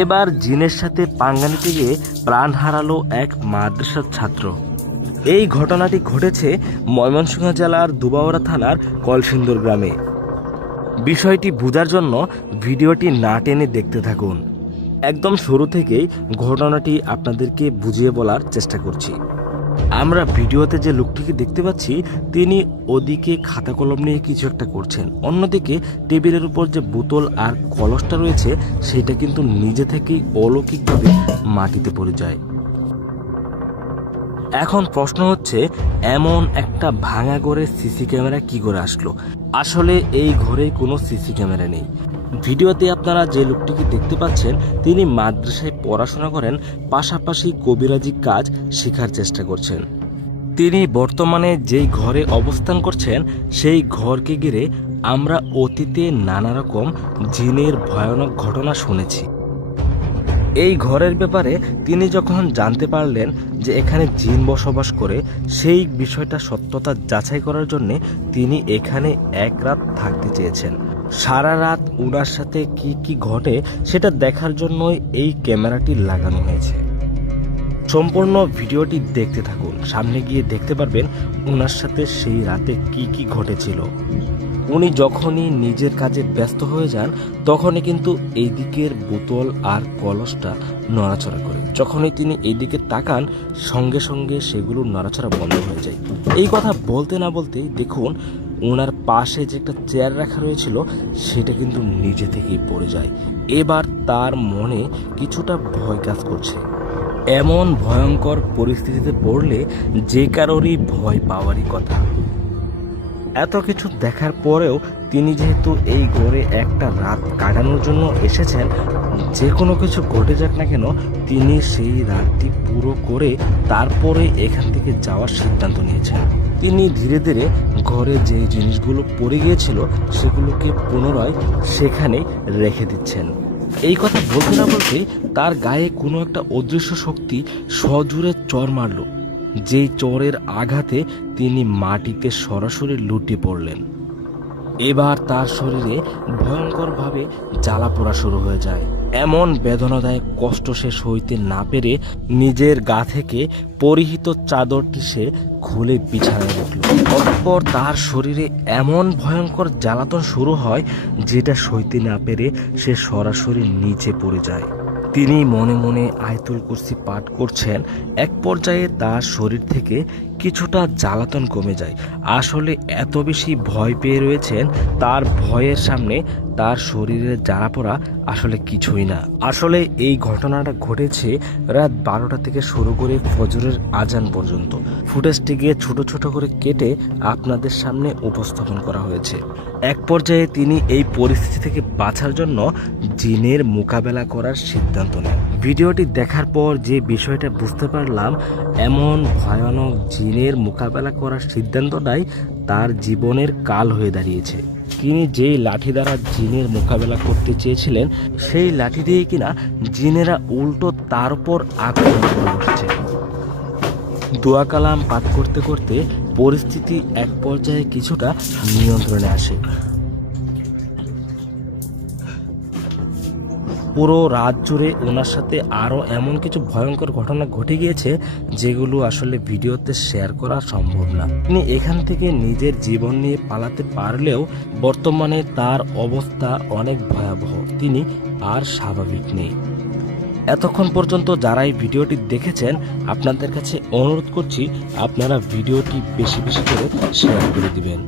এবার জিনের সাথে পাঙ্গা নিতে গিয়ে প্রাণ হারালো এক মাদ্রাসার ছাত্র। এই ঘটনাটি ঘটেছে ময়মনসিংহ জেলার দুবাওড়া থানার কলসিন্দুর গ্রামে। বিষয়টি বোঝার জন্য ভিডিওটি না টেনে দেখতে থাকুন। একদম শুরু থেকেই ঘটনাটি আপনাদেরকে বুঝিয়ে বলার চেষ্টা করছি। আমরা ভিডিওতে যে লোকটিকে দেখতে পাচ্ছি, তিনি ওদিকে খাতা কলম নিয়ে কিছু একটা করছেন। অন্যদিকে টেবিলের উপর যে বোতল আর কলসটা রয়েছে, সেটা কিন্তু নিজে থেকেই অলৌকিকভাবে মাটিতে পড়ে যায়। এখন প্রশ্ন হচ্ছে, এমন একটা ভাঙা ঘরে সিসি ক্যামেরা কি করে আসলো? আসলে এই ঘরে কোনো সিসি ক্যামেরা নেই। ভিডিওতে আপনারা যে লোকটিকে দেখতে পাচ্ছেন, তিনি মাদ্রাসায় পড়াশোনা করেন, পাশাপাশি কবিরাজি কাজ শেখার চেষ্টা করছেন। তিনি বর্তমানে যেই ঘরে অবস্থান করছেন, সেই ঘরকে ঘিরে আমরা অতীতে নানা রকম জিনের ভয়ানক ঘটনা শুনেছি। এই ঘরের ব্যাপারে তিনি যখন জানতে পারলেন যে এখানে জিন বসবাস করে, সেই বিষয়টা সত্যতা যাচাই করার জন্যে তিনি এখানে এক রাত থাকতে চেয়েছেন। সারা রাত উনার সাথে কি কি ঘটে সেটা দেখার জন্যই এই ক্যামেরাটি লাগানো হয়েছে। সম্পূর্ণ ভিডিওটি দেখতে থাকুন। সামনে গিয়ে দেখতে পারবেন ওনার সাথে সেই রাতে কি কি ঘটেছিল। উনি যখনই নিজের কাজে ব্যস্ত হয়ে যান, তখনই কিন্তু এই দিকের বোতল আর কলসটা নড়াচড়া করে যখনই তিনি এই দিকে তাকান, সঙ্গে সঙ্গে সেগুলো নড়াচড়া বন্ধ হয়ে যায়। এই কথা বলতে না বলতেই দেখুন ওনার পাশে যে একটা চেয়ার রাখা রয়েছিল, সেটা কিন্তু নিজে থেকেই পড়ে যায়। এবার তার মনে কিছুটা ভয় কাজ করছে। এমন ভয়ঙ্কর পরিস্থিতিতে পড়লে যে কারোরই ভয় পাওয়ারই কথা। এত কিছু দেখার পরেও তিনি যেহেতু এই ঘরে একটা রাত কাটানোর জন্য এসেছেন, যে কোনো কিছু ঘটে যাক না কেন, তিনি সেই রাতটি পুরো করে তারপরে এখান থেকে যাওয়ার সিদ্ধান্ত নিয়েছেন। তিনি ধীরে ধীরে ঘরে যে জিনিসগুলো পড়ে গিয়েছিল সেগুলোকে পুনরায় সেখানে রেখে দিচ্ছেন। এই কথা বলতে না বলতে তার গায়ে কোনো একটা অদৃশ্য শক্তি সজোরে চর মারল। যেই চরের আঘাতে তিনি মাটিতে সরাসরি লুটে পড়লেন। এবার তার শরীরে ভয়ঙ্করভাবে জ্বালা পোড়া শুরু হয়ে যায়। এমন বেদনাদায়ক কষ্ট সে সইতে না পেরে নিজের গা থেকে পরিহিত চাদরটি সে খুলে বিছানায় রাখল। অতঃপর তার শরীরে এমন ভয়ঙ্কর জ্বালাতন শুরু হয়, যেটা সইতে না পেরে সে সরাসরি নিচে পড়ে যায়। তিনি মনে মনে আয়তুল কুরসি পাঠ করছেন। এক পর্যায়ে তার শরীর থেকে কিছুটা জ্বালাতন কমে যায়। আসলে এত বেশি ভয় পেয়ে রয়েছেন, তার ভয়ের সামনে তার শরীরের জ্বালা পড়া আসলে কিছুই না। আসলে এই ঘটনাটা ঘটেছে রাত বারোটা থেকে শুরু করে ফজরের আজান পর্যন্ত। ফুটেজটিকে ছোট ছোট করে কেটে আপনাদের সামনে উপস্থাপন করা হয়েছে। এক পর্যায়ে তিনি এই পরিস্থিতি থেকে বাঁচার জন্য জিনের মোকাবেলা করার সিদ্ধান্ত নেন। ভিডিওটি দেখার পর যে বিষয়টা বুঝতে পারলাম, এমন ভয়ানক জিনের মোকাবেলা করার সিদ্ধান্তটাই তার জীবনের কাল হয়ে দাঁড়িয়েছে। তিনি যেই লাঠি দ্বারা জিনের মোকাবেলা করতে চেয়েছিলেন, সেই লাঠি দিয়ে কিনা জিনেরা উল্টো তার উপর আক্রমণ করে বসছে। দোয়া কালাম পাঠ করতে করতে পরিস্থিতি এক পর্যায়ে কিছুটা নিয়ন্ত্রণে আসে। পুরো রাত জুড়ে ওনার সাথে আরও এমন কিছু ভয়ঙ্কর ঘটনা ঘটে গিয়েছে, যেগুলো আসলে ভিডিওতে শেয়ার করা সম্ভব না। তিনি এখান থেকে নিজের জীবন নিয়ে পালাতে পারলেও বর্তমানে তার অবস্থা অনেক ভয়াবহ। তিনি আর স্বাভাবিক নেই। এতক্ষণ পর্যন্ত যারা এই ভিডিওটি দেখেছেন, আপনাদের কাছে অনুরোধ করছি আপনারা ভিডিওটি বেশি বেশি করে শেয়ার করে দিবেন।